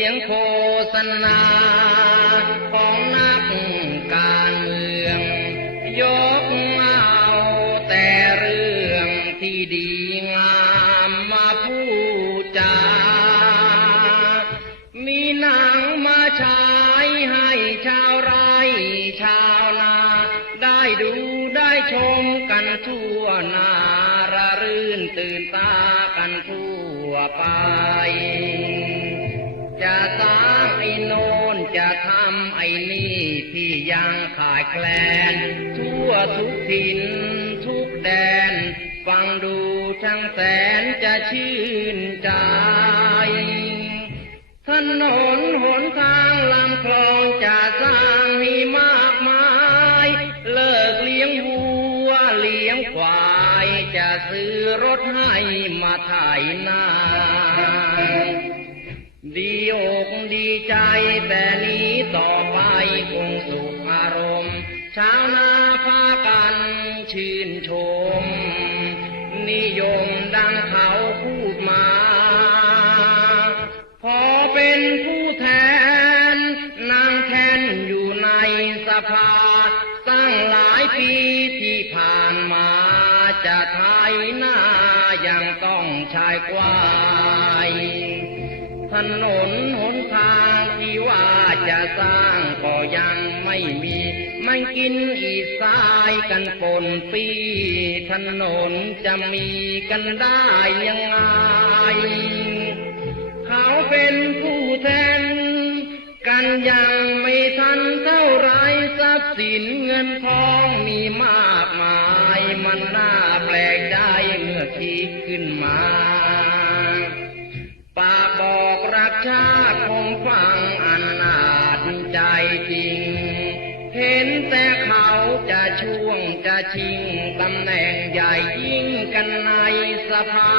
ียงโฆษณาของนักการเมือง ยกเอาแต่เรื่องที่ดีงามมาพูดจา มีหนังมาฉายให้ชาวไร่ชาวนา ได้ดูได้ชมกันทั่วนาระรื่นตื่นตากันทั่วไป ทำไอ้นี่ที่ยังขาดแคลน ทั่วทุกถิ่นทุกแดน ฟังดูช่างแสนจะชื่นใจถนนหนทางลำคลองจะสร้างให้มากมาย เลิกเลี้ยงวัวเลี้ยงควายจะซื้อรถให้มาถ่ายนา ดีอกดีใจแต่นี้ต่อไปคงสุขอารมณ์ชาวนาพากันชื่นชม นิยมดังเขาพูดมา พอเป็นผู้แทนนางแทนอยู่ในสภาตั้งหลายปีที่ผ่านมาจะไทยหน้ายังต้องชายกว่า ถนนหนทางที่ว่าจะสร้างก็ยังไม่มี มันกินอีสายกันปนปีถนนจะมีกันได้ยังไง เขาเป็นผู้แทน กันยังไม่ทันเท่าไรทรัพย์สินเงินทองมีมากมายมันน่าแปลกใจเมื่อคิดขึ้นมาปาก ใจจริง เห็นแต่เขาจะช่วงจะชิงตำแหน่งใหญ่ยิ่งกันในสภา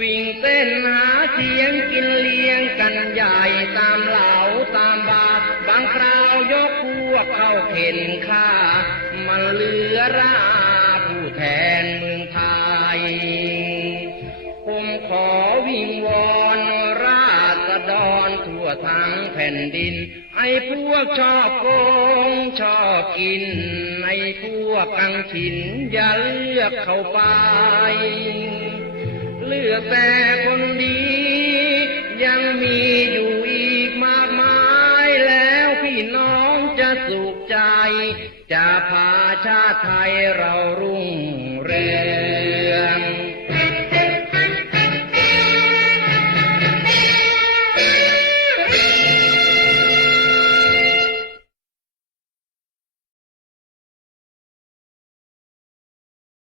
วิ่งเต้นหาเสียงกินเลี้ยงกันใหญ่ตามเหล่าตามบาบางคราวยกพวกเข้าเข็นฆ่ามันเหลือรา ทั้งแผ่นดิน ไอ้พวกชอบโกงชอบกิน ไอ้พวกกังฉินอย่าเลือกเข้าไป เลือกแต่คนดี ยังมีอยู่อีกมากมายแล้วพี่น้องจะสุขใจ จะพาชาติไทยเรารุ่งเรือง